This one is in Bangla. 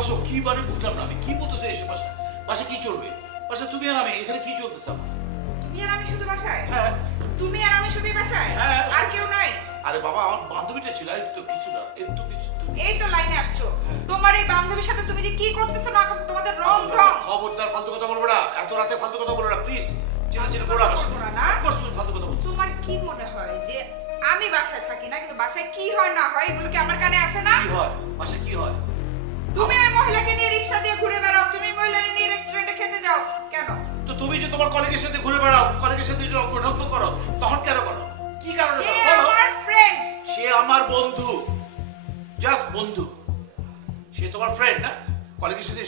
বসো। কি মানে বুঝলাম না আমি, কি বলতেছে এসে বাসা কি চলবে? বাসা তুমি আর আমি, এখানে কি চলতেছে আমার? তুমি আর আমি শুধু বাসায়? হ্যাঁ তুমি আর আমি শুধুই বাসায়? হ্যাঁ। আর কেউ নাই? আরে বাবা, আমার বান্ধবীটা ছিল, এই তো কিছু না, এই তো কিছু। এই তো লাইনে আসছো। তোমার এই বান্ধবীর সাথে তুমি যে কি করতেছো না করতেছো, তোমাদের রং ঢং। খবরদার ফালতু কথা বলবো না, এত রাতে ফালতু কথা বলবো না প্লিজ। চেনা চেনা করো আমার সাথে। না? অফকোর্স তুমি ফালতু কথা বলছো। তোমার কি মনে হয় যে আমি বাসায় থাকি না, কিন্তু বাসায় কি হয় না হয় এগুলো কি আমার কানে আসে না? কি হয় বাসা, কি হয়? তুমি ওই মহিলাকে নিয়ে রিকশা দিয়ে ঘুরে বেড়াও, তুমি মহিলাকে নিয়ে রেস্টুরেন্টে খেতে যাও কেন? তো তুমি যে তোমার কলিগের সাথে ঘুরে বেড়াও, কলিগের সাথে যে রঙ্গ করো, তখন কেন করো? কি কারণে সে করো? বলো। আমার ফ্রেন্ড। সে আমার বন্ধু, জাস্ট বন্ধু। সে তোমার ফ্রেন্ড না? কলিগের সাথে